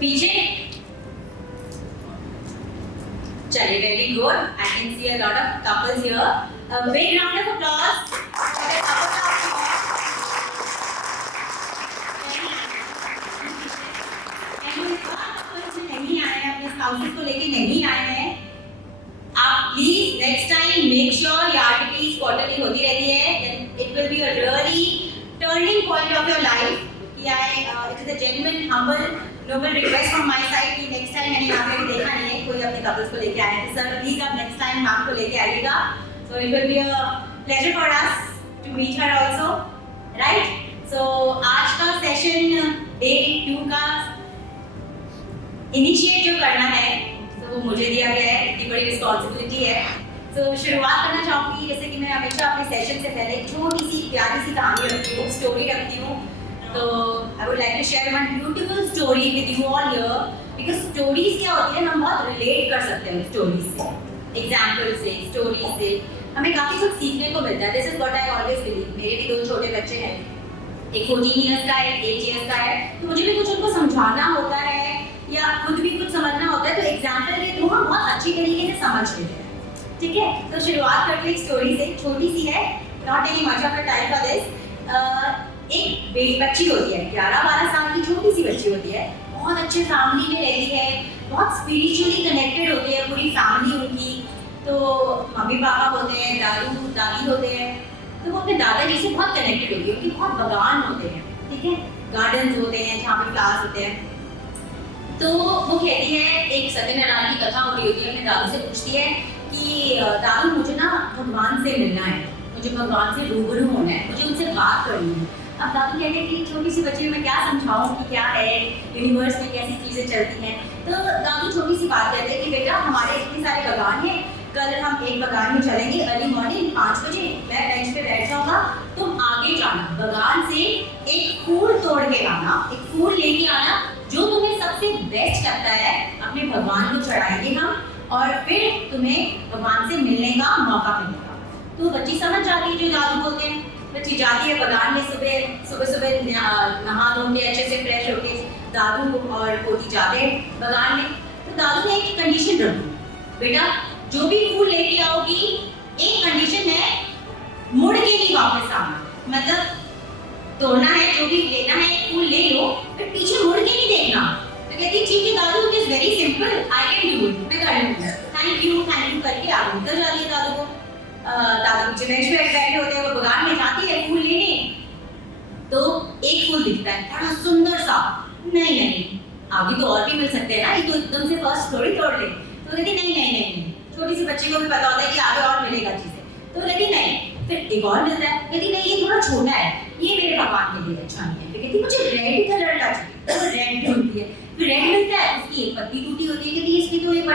पीछे चलिए, very good. I can see a lot of couples here. Big round of applause for the couples out here. Couples नहीं आए हैं, अपने spouses को लेके नहीं आए हैं, आप please next time make sure ये आरटीपीज क्वार्टरली होती रहती है. It will be a really turning point of your life. It is a genuine humble noble request from my side कि नेक्स्ट टाइम मैंने यहाँ पे भी देखा नहीं है कोई अपने कपल्स को लेके आए हैं, सर प्लीज आप नेक्स्ट टाइम मैम को लेके आइएगा. So it will be a pleasure for us to meet her also, right. So आज का सेशन डे 2 का इनिशिएट जो करना है तो वो मुझे दिया गया है, इतनी बड़ी रिस्पॉन्सिबिलिटी है. तो शुरुआत करना चाहूँगी, जैसे कि मैं हमेशा अपने सेशन से पहले एक छोटी सी प्यारी सी कहानी रखती हूँ, स्टोरी रखती हूँ. तो I would like to share one beautiful story with you all here, because stories क्या होती है, हम बहुत रिलेट कर सकते हैं स्टोरीज से, एग्जाम्पल से, स्टोरीज से हमें काफ़ी कुछ सीखने को मिलता है. This is what I always believe. मेरे भी 2 छोटे बच्चे हैं, एक 14 ईयर्स का है, एक 8 ईयर्स का है. तो मुझे भी कुछ उनको समझाना होता है या खुद भी कुछ समझना होता है, तो एग्जाम्पल के थ्रू हम बहुत अच्छी तरीके से समझ लेते हैं. ठीक है, तो शुरुआत करते हैं एक स्टोरी से, छोटी सी है, not any much of a time for this. एक बच्ची होती है, 11-12 साल की छोटी सी बच्ची होती है, बहुत अच्छे फैमिली में रहती है, बहुत स्पिरिचुअली कनेक्टेड होती है पूरी फैमिली उनकी. तो मम्मी पापा होते हैं, दादू दादी होते हैं, तो वो अपने दादाजी से बहुत कनेक्टेड होती है. उनके बहुत बगान होते हैं, ठीक है, गार्डन्स होते हैं जहाँ पे फ्लावर्स होते हैं. तो वो कहती है, एक सत्यनारायण की कथा हो रही होती है, अपने दादू से पूछती है कि दादू मुझे ना भगवान से मिलना है, मुझे भगवान से रूबरू होना है, मुझे उनसे बात करनी है. अब दादू कहते हैं कि छोटी सी बच्ची में क्या समझाऊं कि क्या है यूनिवर्स में कैसी चीज़ें चलती हैं. तो दादू छोटी सी बात कहते हैं कि बेटा हमारे इतने सारे बगान हैं, कल हम एक बगान में चलेंगे अर्ली मॉर्निंग 5 बजे, मैं बेंच पे बैठ जाऊँगा, तुम आगे जाना, बगान से एक फूल तोड़ के लाना, एक फूल लेके आना, जो तुम्हें सबसे बेस्ट लगता है अपने भगवान को चढ़ाएंगे हम, और फिर तुम्हें भगवान से मिलने का मौका मिलेगा. तो बच्ची समझ जाती है जो दादू बोलते हैं. बच्ची जाती है बगान में, सुबह नहा धो के अच्छे से फ्रेश होके दादू और पोती जाते हैं बगान में. तो दादू ने एक कंडीशन रखी, बेटा जो भी फूल लेके आओगी, एक कंडीशन है, मुड़ के नहीं वापस आना. मतलब तोड़ना है, जो भी लेना है, एक फूल ले लो, फिर पीछे मुड़ के नहीं देखना. तो कहती ठीक है दादू, it is very simple, I can do it, मैं कर लूंगी, थैंक यू करके आगे निकल जाती है दादू को. दादू पीछे बेंच पे बैठे होते हैं, वो बगान में जाती है फूल लेने. तो एक फूल दिखता है बड़ा सुंदर सा, नहीं आगे तो और भी मिल सकते हैं ना, ये तो एकदम से फर्स्ट थोड़ी तोड़ ले. तो कहती नहीं, छोटी सी बच्ची को भी पता होता है कि आगे और मिलेगा चीजें. तो कहती नहीं, फिर एक और मिलता है, कहती नहीं ये थोड़ा छोटा है, ये मेरे भगवान के लिए अच्छा नहीं है. फिर कहती मुझे रेड कलर का चाहिए, तो रेड ढूंढती है, फिर रेड मिलता है, उसकी एक पत्ती टूटी होती है, कहती इसकी तो एक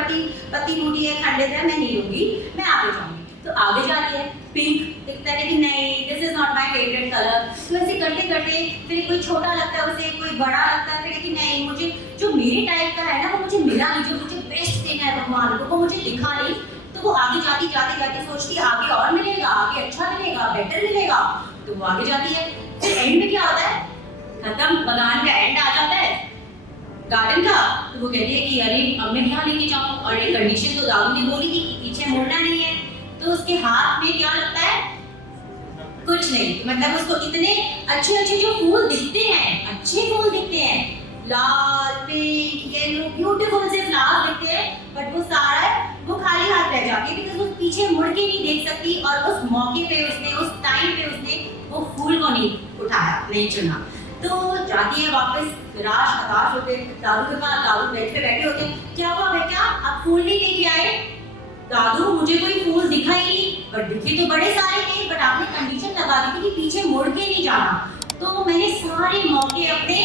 पत्ती टूटी है, खंडित है, मैं नहीं लूंगी, मैं आगे जाऊंगी. तो आगे जाती है, पिंक दिखता है, कहती नहीं this is not my favourite colour. तो ऐसे करते करते फिर कोई छोटा लगता है उसे, कोई बड़ा लगता है, फिर कहती नहीं मुझे जो मेरे टाइप का है ना वो मुझे मिला नहीं, जो मुझे बेस्ट देना है भगवान को वो मुझे दिखा नहीं. तो वो आगे जाती जाते सोचती है आगे और मिलेगा, आगे अच्छा मिलेगा, बेटर मिलेगा. तो वो आगे जाती है, फिर एंड में क्या होता है, खत्म, बगान का एंड आ जाता है गार्डन का. तो वो कहती है कि अरे अब मैं क्या लेके जाऊँ, और ये कंडीशन तो दादू ने बोली थी कि पीछे मुड़ना नहीं है. तो उसके हाथ में क्या लगता है, कुछ नहीं. मतलब उसको इतने अच्छे जो फूल दिखते हैं, अच्छे फूल दिखते हैं, लाल, पिंक, येलो, ब्यूटीफुल से फ्लावर्स दिखते हैं, बट वो सारा वो खाली हाथ रह जाती है, बिकॉज वो पीछे मुड़ के नहीं देख सकती, और उस मौके पे उसने, उस टाइम पे उसने वो फूल को नहीं उठाया, नहीं चुना. तो जाती है वापस, निराश हताश होते दादू के पास. दादू बेंच पे बैठे होते, क्या हुआ बेटा आप फूल नहीं लेके आए? दादू मुझे कोई फूल दिखा ही नहीं, बट दिखे तो बड़े सारे थे, बट आपने कंडीशन लगा दी थी कि पीछे मुड़ के नहीं जाना. तो मैंने सारे मौके अपने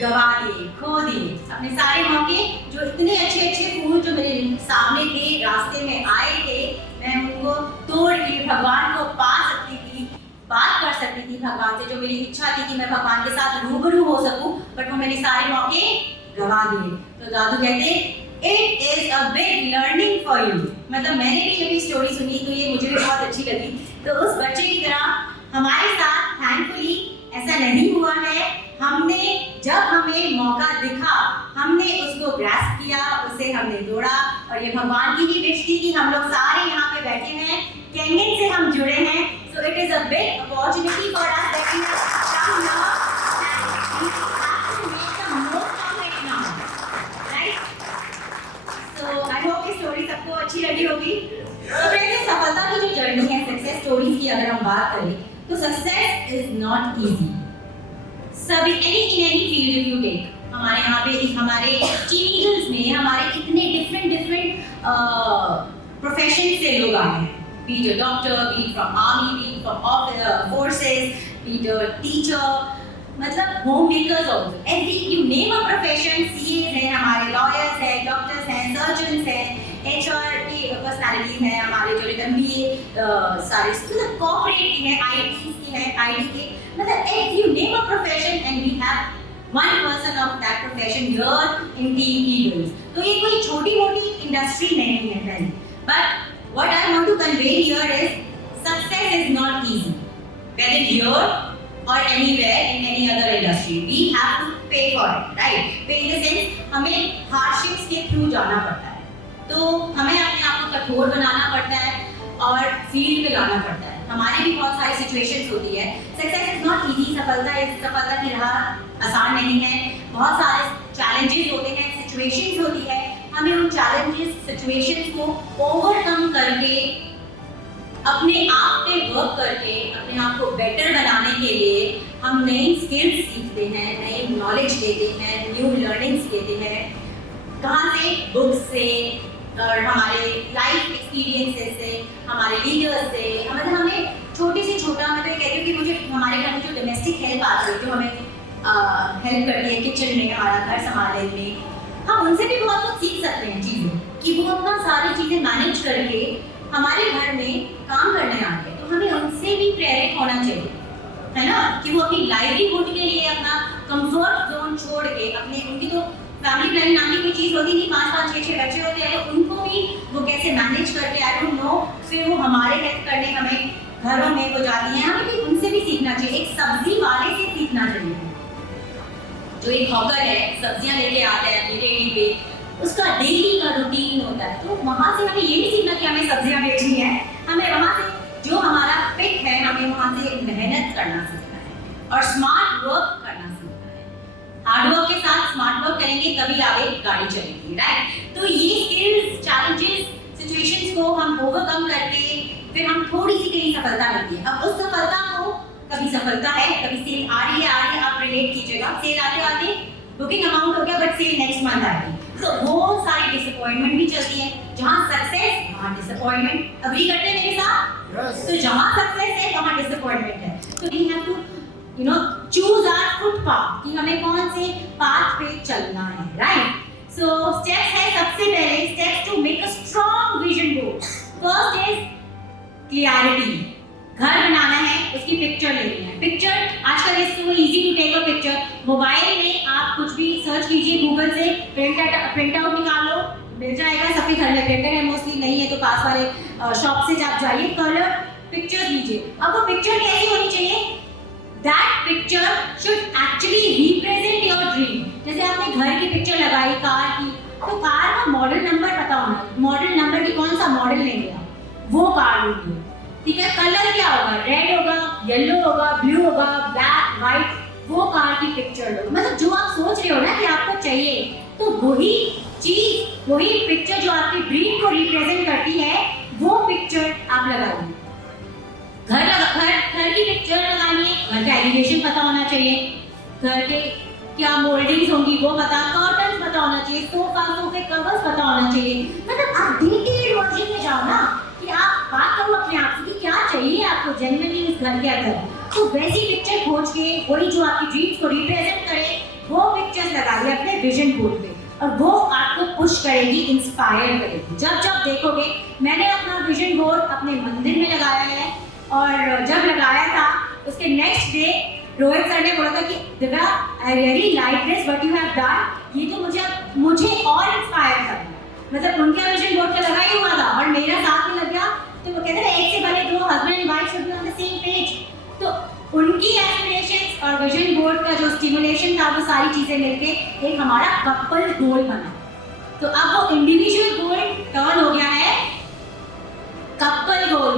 गवा दिए, खो दिए, अपने सारे मौके, जो इतने अच्छे फूल जो मेरे सामने थे, रास्ते में आए थे, मैं उनको तोड़ के भगवान को पा सकती थी, बात कर सकती थी भगवान से, जो मेरी इच्छा थी कि मैं भगवान के साथ रूबरू हो सकूं, बट वो मैंने सारे मौके गवा दिए. तो दादू कहते it is a big learning for you. मतलब मैंने भी ये भी स्टोरी सुनी तो ये मुझे भी बहुत अच्छी लगी. तो उस बच्चे की तरह हमारे साथ थैंकफुली ऐसा नहीं हुआ है. हमने जब हमें मौका दिखा, हम को ग्रास्प किया, उसे हमने तोड़ा, और ये भगवान की ही विश थी कि हम लोग सारे यहाँ पे बैठे हैं, केंगन से हम जुड़े हैं। So it is a big opportunity for us that we have come now and we have to make the most of it now, right? So I hope ये स्टोरी सबको अच्छी लगी होगी। तो फ्रेंड्स, सफलता की जो जर्नी है, सक्सेस स्टोरीज की अगर हम बात करें, तो सक्सेस इज नॉट इजी। सभी any field if you take, हमारे यहाँ पे हमारे टीनेजर्स में हमारे इतने डिफरेंट प्रोफेशन से लोग आए हैं, be it a doctor, be it from army, be it from forces, be it a teacher, मतलब home makers also, every you name a profession, CS हैं हमारे, लॉयर्स हैं, डॉक्टर्स हैं, सर्जन्स हैं, एचआर की पर्सनालिटीज हैं हमारे, जो एमबीए सारे मतलब कॉर्पोरेट की हैं, आईटी की हैं, आईटी के, मतलब if you name a profession and we have one person of that profession here in Team Eagles. तो ये कोई छोटी मोटी इंडस्ट्री नहीं है पहले, but what I want to convey here is success is not easy, whether here or anywhere in any other industry, we have to pay for it, right? Pay in the sense हमें hardships के through जाना पड़ता है, तो हमें अपने आप को कठोर बनाना पड़ता है और फील्ड पे लाना पड़ता है। हमारी भी बहुत सारी सिचुएशंस होती है। सक्सेस इज नॉट इजी, सफलता की राह आसान नहीं है, बहुत सारे चैलेंजेस होते हैं, सिचुएशंस होती है, हमें उन चैलेंजेस सिचुएशंस को ओवरकम करके अपने आप पे वर्क करके अपने आप को बेटर बनाने के लिए हम नई स्किल्स सीखते हैं, नई नॉलेज लेते हैं, न्यू लर्निंग्स लेते हैं। कहाँ से? बुक्स से और हमारे लाइफ एक्सपीरियंसेस से, हमारे लीडर्स से। मतलब हमें छोटे से छोटा, मैं तो ये कहती हूँ कि मुझे हमारे घर में जो डोमेस्टिक हेल्प आती है, जो हमें हेल्प करती है किचन में, हमारा घर संभालने में, हम उनसे भी बहुत कुछ सीख सकते हैं चीज़ें, कि वो अपना सारी चीज़ें मैनेज करके हमारे घर में काम करने आते हैं। तो हमें उनसे भी प्रेरित होना चाहिए, है ना, कि वो अपनी लाइवलीहुड के लिए अपना कंफर्ट जोन छोड़ के अपने, उनकी तो फैमिली प्लानिंग नाम की कोई चीज़ होती नहीं, 5-5, 6-6 बच्चे होते हैं, तो उनको भी वो कैसे मैनेज करके, आई डोंट नो, फिर वो हमारे हेल्प करने हमें घरों में वो जाती हैं, हमें भी उनसे भी सीखना चाहिए। एक सब्जी वाले से सीखना चाहिए, जो एक हॉकर है, सब्जियां लेके आता है अपनी रेहड़ी पे, उसका डेली का रूटीन होता है। तो वहाँ से हमें ये नहीं सीखना कि हमें सब्जियां बेचनी है, हमें वहाँ से जो हमारा पिक है, हमें वहाँ से मेहनत करना सीखना है और स्मार्ट वर्क करना सीखना है। हार्ड वर्क के साथ स्मार्ट वर्क करेंगे तभी आगे गाड़ी चलेगी, राइट? तो ये स्किल्स, चैलेंजेस, सिचुएशंस को हम ओवरकम करके फिर हम थोड़ी सी कहीं सफलता मिलती है। अब उस सफलता को, कभी सफलता है, कभी सेल आ रही है, आप रिलेट कीजिएगा, सेल आते आते बुकिंग अमाउंट हो गया बट सेल नेक्स्ट मंथ आ रही है, तो वो सारी डिसअपॉइंटमेंट भी चलती है। जहाँ सक्सेस वहाँ डिसअपॉइंटमेंट। अग्री करते हैं मेरे साथ? yes. तो जहाँ सक्सेस है वहाँ डिसअपॉइंटमेंट है। तो we have to choose our footpath, कि हमें कौन से पाथ पे चलना है, राइट? सो स्टेप्स है, सबसे पहले steps to make a strong vision board. First is clarity. घर बनाना है, उसकी पिक्चर लेनी है। पिक्चर आजकल is so easy to take a picture. Mobile में आप कुछ भी सर्च कीजिए गूगल से, प्रिंट आउट निकाल लो, मिल जाएगा। सबके घर में प्रिंटर है, मोस्टली नहीं है तो पास वाले शॉप से आप जाइए, कलर पिक्चर लीजिए। अब वो पिक्चर कैसी होनी चाहिए? That picture should actually represent your dream. जैसे आपने घर की पिक्चर लगाई, कार की, तो कार का मॉडल नंबर पता होना, मॉडल नंबर की कौन सा मॉडल लेंगे आप, वो कार लीजिए, ठीक है? कलर क्या होगा? रेड होगा, येलो होगा, ब्लू होगा, ब्लैक, व्हाइट, वो कार की पिक्चर लो। मतलब जो आप सोच रहे हो ना कि आपको चाहिए, तो वही चीज, वही पिक्चर जो आपकी ड्रीम को रिप्रेजेंट करती है, वो पिक्चर आप लगाइए। घर की पिक्चर लगानी है, घर का एलिवेशन पता होना चाहिए, घर के क्या मोल्डिंग्स होंगी वो पता, कर्टन्स पता होना चाहिए, सोफे कवर्स पता होना चाहिए। मतलब आप डिटेल्ड वर्जन में जाओ ना, कि आप बात करो अपने आप से कि क्या चाहिए आपको जेन्युइनली इस घर के अंदर। तो वैसी पिक्चर खोज के, वही जो आपकी ड्रीम्स को रिप्रेजेंट करे, वो पिक्चर्स लगाइए अपने विजन बोर्ड पे, और वो आपको पुश करेगी, इंस्पायर करेगी। जब जब देखोगे, मैंने अपना विजन बोर्ड अपने मंदिर में लगाया है, और जब लगाया था उसके नेक्स्ट डे रोहित सर ने बोला था कि Divya, I really like this what you have done, ये तो मुझे और इंस्पायर कर। मतलब उनका विजन बोर्ड पे लगा ही हुआ था और मेरा साथ में लग गया। तो वो कहते हैं एक से बड़े दो, husband and wife should be on the same page. तो उनकी एस्पिरेशंस और विजन बोर्ड का जो स्टिमुलेशन था, वो सारी चीजें मिलके एक हमारा कपल गोल बना। तो अब वो इंडिविजुअल गोल टर्न हो गया है कपल गोल।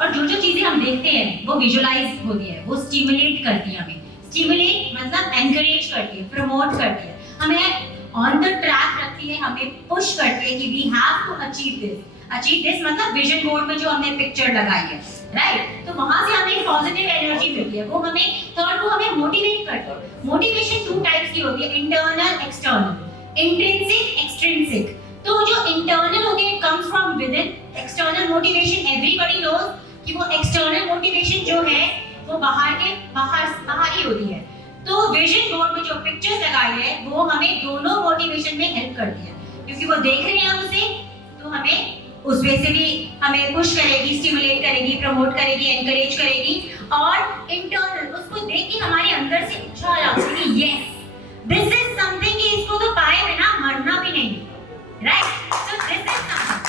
और जो जो चीजें हम देखते हैं वो विजुअलाइज होती है, वो स्टिमुलेट करती है हमें। स्टिमुलेट मतलब एनकरेज करती है, प्रमोट करती है, हमें ऑन द ट्रैक रखती है, हमें पुश करती है कि we have to achieve this. Achieve this मतलब विजन बोर्ड में जो हमने पिक्चर लगाई है, राइट? तो वहां से हमें पॉजिटिव एनर्जी मिलती है, वो हमें थर्ड को हमें मोटिवेट करती है। मोटिवेशन टू टाइप्स की होती है, इंटरनल, एक्सटर्नल, इंट्रिंसिक, एक्सट्रिंसिक। तो जो इंटरनल होती है comes from within, external motivation everybody knows कि वो एक्सटर्नल मोटिवेशन जो है वो बाहर ही होती है। तो विजन बोर्ड में जो पिक्चर्स लगाई है वो हमें दोनों मोटिवेशन में हेल्प करती है, क्योंकि वो देख रहे हैं हम उसे, तो हमें उस वे से भी हमें पुश करेगी, स्टिमुलेट करेगी, प्रमोट करेगी, एनकरेज करेगी। और इंटरनल, उसको देख के हमारे अंदर से इच्छा आ जाती है कि यस दिस इज समथिंग, कि इसको तो पाए बिना मरना भी नहीं, right? So this is something.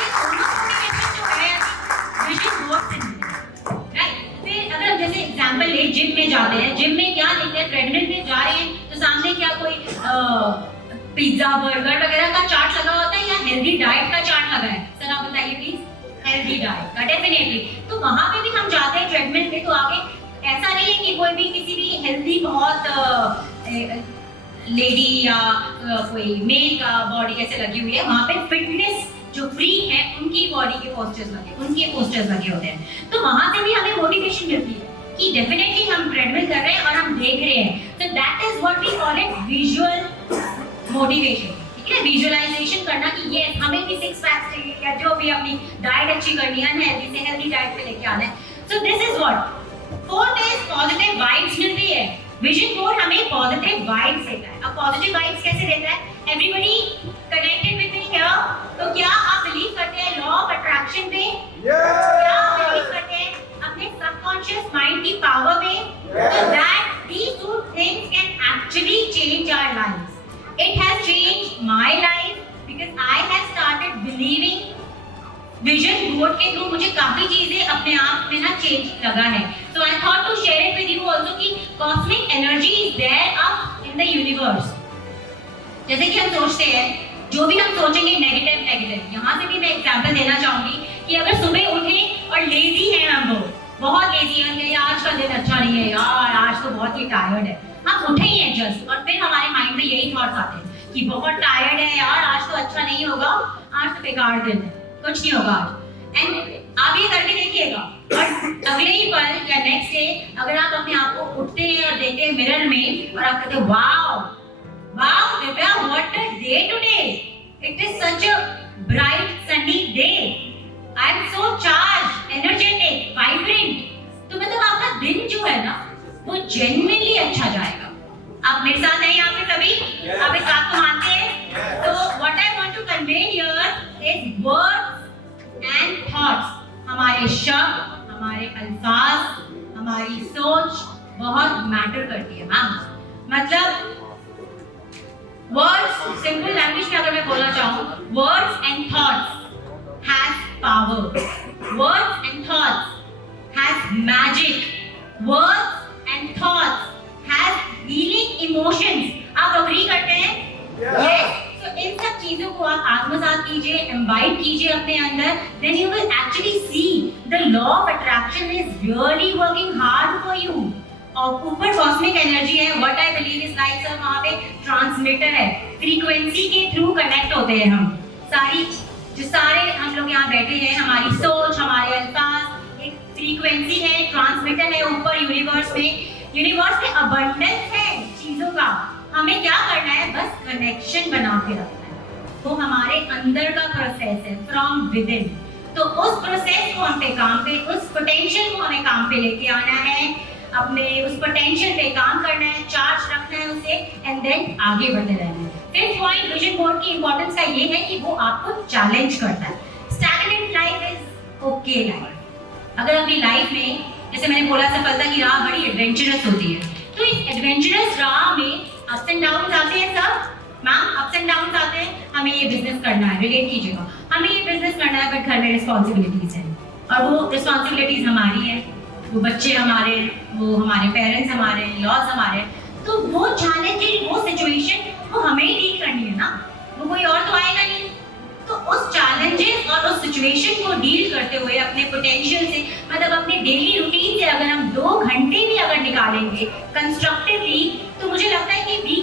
ये दोनों मोटिवेशन जो है विजन बोर्ड से मिलती है, राइट? फिर अगर जैसे एग्जांपल ले, जिम में जाते हैं, जिम में क्या देखते हैं, ट्रेडमिल में जा रहे हैं तो सामने क्या कोई पिज्जा, बर्गर वगैरह का चार्ट लगा होता है या हेल्दी डाइट का चार्ट लगा है? सर आप बताइए प्लीज। हेल्दी डाइट का, डेफिनेटली। तो वहां पे भी हम जाते हैं ट्रेडमिल पे, तो आगे ऐसा नहीं है कि कोई भी किसी भी हेल्दी बहुत लेडी या कोई मेल का बॉडी कैसे लगी हुई है, वहां पे फिटनेस जो फ्री है उनकी बॉडी के पोस्टर्स लगे होते हैं। तो वहां से भी हमें मोटिवेशन मिलती है कि डेफिनेटली हम ट्रेडमिल कर रहे हैं और हम देख रहे हैं। तो that is what we call it visual motivation, ठीक है? विजुअलाइजेशन करना कि ये हमें भी सिक्स पैक्स चाहिए या जो भी अपनी डाइट अच्छी करनी है, अनहेल्दी से हेल्दी डाइट पे लेके आना है। So this is what. Fourth is positive vibes मिलती है। विजन बोर्ड हमें पॉजिटिव वाइब्स देता है। अब पॉजिटिव वाइब्स कैसे देता है? Everybody connected with me here? तो क्या आप बिलीव करते हैं लॉ ऑफ अट्रैक्शन पे? क्या आप बिलीव करते हैं अपने सबकॉन्शियस माइंड की पावर में? So that these two things can actually change our lives. It has changed my life because I have started believing vision board के थ्रू मुझे काफी चीजें अपने आप में ना चेंज लगा है। So I thought to share it with you also कि cosmic energy is there up in the universe. जैसे कि हम सोचते हैं, जो भी हम सोचेंगे नेगेटिव, यहाँ से भी मैं एग्जाम्पल देना चाहूंगी कि अगर सुबह उठे और लेजी है हम लोग, बहुत लेजी है, आज का दिन अच्छा नहीं है यार, आज तो बहुत ही टायर्ड है, हम उठे ही हैं जस्ट, और फिर हमारे माइंड में यही थॉट्स आते हैं कि बहुत टायर्ड है यार, आज तो अच्छा नहीं होगा, आज तो बेकार दिन है, कुछ नहीं होगा आज। एंड आप ये करके देखिएगा, और अगले ही पल या नेक्स्ट डे अगर आप अपने आप को उठते हैं और देखते हैं मिरर में और आप कहते हैं wow Divya, what a day today, it is such a bright sunny day, I am so charge, energetic, vibrant. तो मतलब आपका दिन जो है ना वो जेन्युइनली अच्छा जाएगा। आप मेरे साथ हैं यहाँ पे सभी? आप इस बात को मानते हैं? तो what I want to convey here is words and thoughts. हमारे शब्द, हमारे अल्फाज, हमारी सोच बहुत मैटर करती है। हाँ, मतलब वर्ड्स, सिंपल लैंग्वेज में अगर मैं बोलना चाहूँ, words and thoughts has power, words and thoughts has magic, words and thoughts has healing emotions. आप अग्री करते हैं? Yes. So इन सब चीजों को आप आत्मसात कीजिए, इम्बाइब कीजिए अपने अंदर, then you will actually see the law of attraction is really working hard for you. और ऊपर कॉस्मिक एनर्जी है, what I believe is like, sir वहाँ पे ट्रांसमीटर है, फ्रीक्वेंसी के थ्रू कनेक्ट होते हैं हम सारे हम लोग यहाँ बैठे हैं, हमारी सोच, हमारे अल्फाज एक फ्रीक्वेंसी है, ट्रांसमीटर है ऊपर यूनिवर्स में अबंडेंस है चीजों का। हमें क्या करना है? बस कनेक्शन बना के रखना है। वो हमारे अंदर का प्रोसेस है, फ्रॉम विद इन। तो उस प्रोसेस को हम पे काम पे, उस पोटेंशियल को हमें काम पे लेके आना है, अपने उस पोटेंशियल पे काम करना है, चार्ज रखना है उसे, एंड देन आगे बढ़ते रहना है। फिफ्थ पॉइंट विजन बोर्ड की इंपॉर्टेंस का ये है कि वो आपको चैलेंज करता है। Stagnant life is okay life. अगर अपनी लाइफ में, जैसे मैंने बोला, सफलता की राह बड़ी एडवेंचरस होती है, तो इस एडवेंचरस राह में अप्स एंड डाउन्स आते हैं सब। मैम, अप्स एंड डाउन्स आते हैं, हमें ये बिजनेस करना है, रिलेट कीजिएगा, हमें ये बिजनेस करना है, बट घर में रिस्पॉन्सिबिलिटीज है, और वो रिस्पॉन्सिबिलिटीज हमारी है, वो बच्चे हमारे, वो हमारे पेरेंट्स हमारे, लॉज हमारे, तो वो चैलेंजिंग वो सिचुएशन वो हमें ही डील करनी है ना, वो कोई और तो आएगा नहीं। तो उस चैलेंजेस और उस सिचुएशन को डील करते हुए अपने पोटेंशियल से, मतलब अपने डेली रूटीन से अगर हम 2 घंटे भी अगर निकालेंगे कंस्ट्रक्टिवली, तो मुझे लगता है कि वी